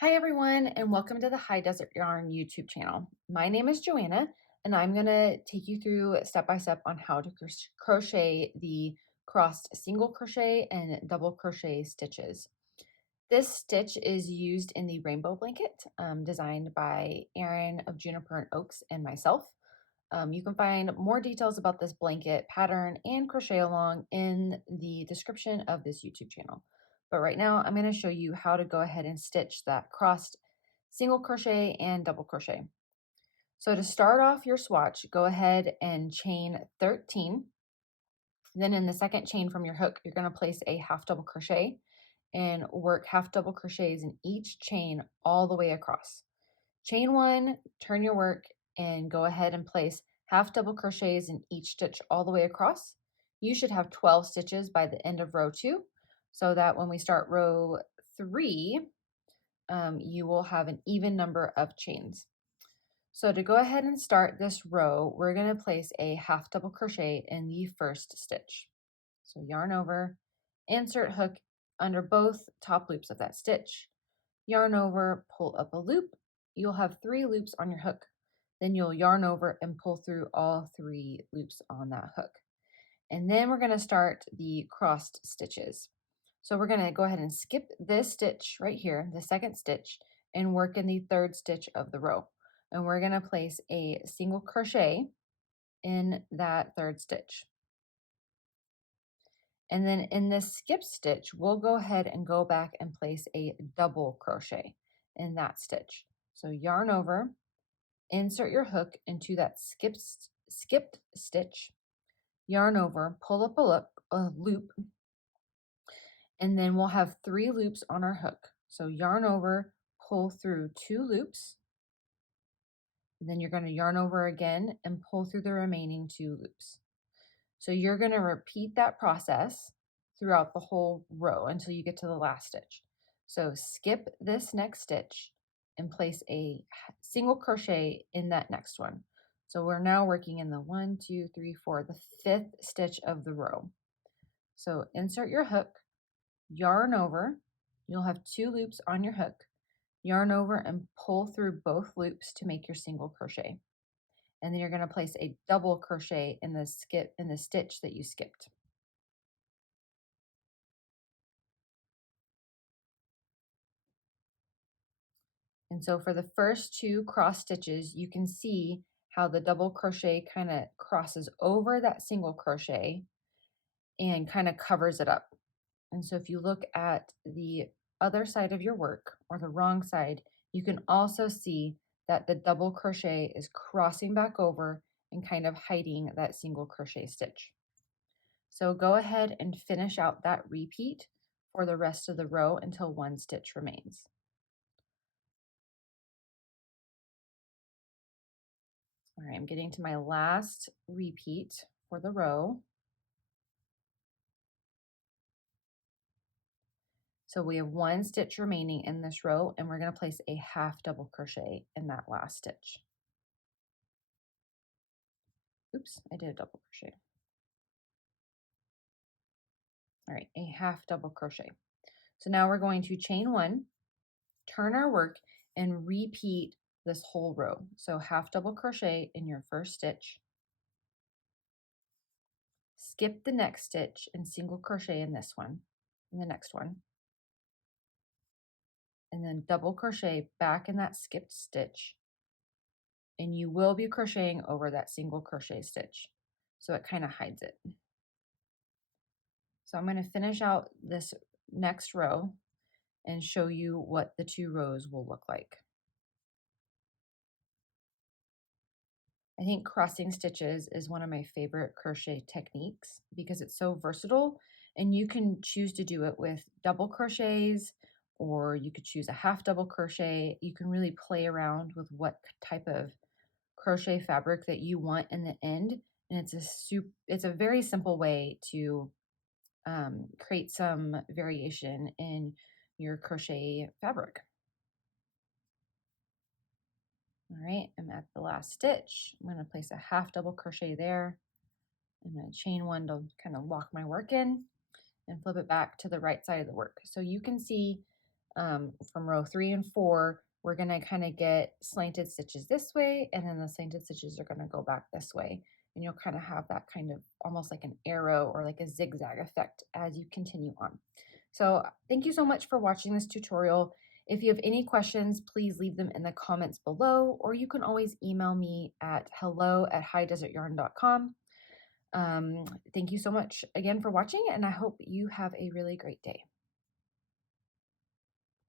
Hi everyone, and welcome to the High Desert Yarn YouTube channel. My name is Joanna, and I'm going to take you through step by step on how to crochet the crossed single crochet and double crochet stitches. This stitch is used in the rainbow blanket designed by Erin of Juniper and Oaks and myself. You can find more details about this blanket pattern and crochet along in the description of this YouTube channel. But right now I'm going to show you how to go ahead and stitch that crossed single crochet and double crochet. So to start off your swatch, go ahead and chain 13. Then in the second chain from your hook, you're going to place a half double crochet and work half double crochets in each chain all the way across. Chain one, turn your work, and go ahead and place half double crochets in each stitch all the way across. You should have 12 stitches by the end of row 2, so that when we start row 3, you will have an even number of chains. So to go ahead and start this row, we're going to place a half double crochet in the first stitch. So yarn over, insert hook under both top loops of that stitch, yarn over, pull up a loop. You'll have 3 loops on your hook. Then you'll yarn over and pull through all 3 loops on that hook. And then we're going to start the crossed stitches. So we're going to go ahead and skip this stitch right here, the second stitch, and work in the third stitch of the row. And we're going to place a single crochet in that third stitch. And then in this skip stitch, we'll go ahead and go back and place a double crochet in that stitch. So yarn over, insert your hook into that skipped stitch, yarn over, pull up a loop, and then we'll have 3 loops on our hook. So yarn over, pull through 2 loops, and then you're going to yarn over again and pull through the remaining 2 loops. So you're going to repeat that process throughout the whole row until you get to the last stitch. So skip this next stitch and place a single crochet in that next one. So we're now working in the 1, 2, 3, 4, the 5th stitch of the row. So insert your hook, yarn over. You'll have 2 loops on your hook. Yarn over and pull through both loops to make your single crochet. And then you're going to place a double crochet in the stitch that you skipped. And so for the first 2 cross stitches, you can see how the double crochet kind of crosses over that single crochet and kind of covers it up. And so if you look at the other side of your work, or the wrong side, you can also see that the double crochet is crossing back over and kind of hiding that single crochet stitch. So go ahead and finish out that repeat for the rest of the row until 1 stitch remains. All right, I'm getting to my last repeat for the row. So we have 1 stitch remaining in this row, and we're going to place a half double crochet in that last stitch. Oops, I did a double crochet. All right, a half double crochet. So now we're going to chain 1, turn our work, and repeat this whole row. So half double crochet in your first stitch, skip the next stitch and single crochet in this one, in the next one, and then double crochet back in that skipped stitch, and you will be crocheting over that single crochet stitch, so it kind of hides it. So I'm going to finish out this next row and show you what the 2 rows will look like. I think crossing stitches is one of my favorite crochet techniques because it's so versatile, and you can choose to do it with double crochets, or you could choose a half double crochet. You can really play around with what type of crochet fabric that you want in the end, and it's a very simple way to create some variation in your crochet fabric. All right, I'm at the last stitch. I'm going to place a half double crochet there. I'm going to chain 1 to kind of lock my work in and flip it back to the right side of the work. So you can see from row 3 and 4, we're going to kind of get slanted stitches this way, and then the slanted stitches are going to go back this way. And you'll kind of have that kind of almost like an arrow or like a zigzag effect as you continue on. So thank you so much for watching this tutorial. If you have any questions, please leave them in the comments below, or you can always email me at hello@highdesertyarn.com. Thank you so much again for watching, and I hope you have a really great day.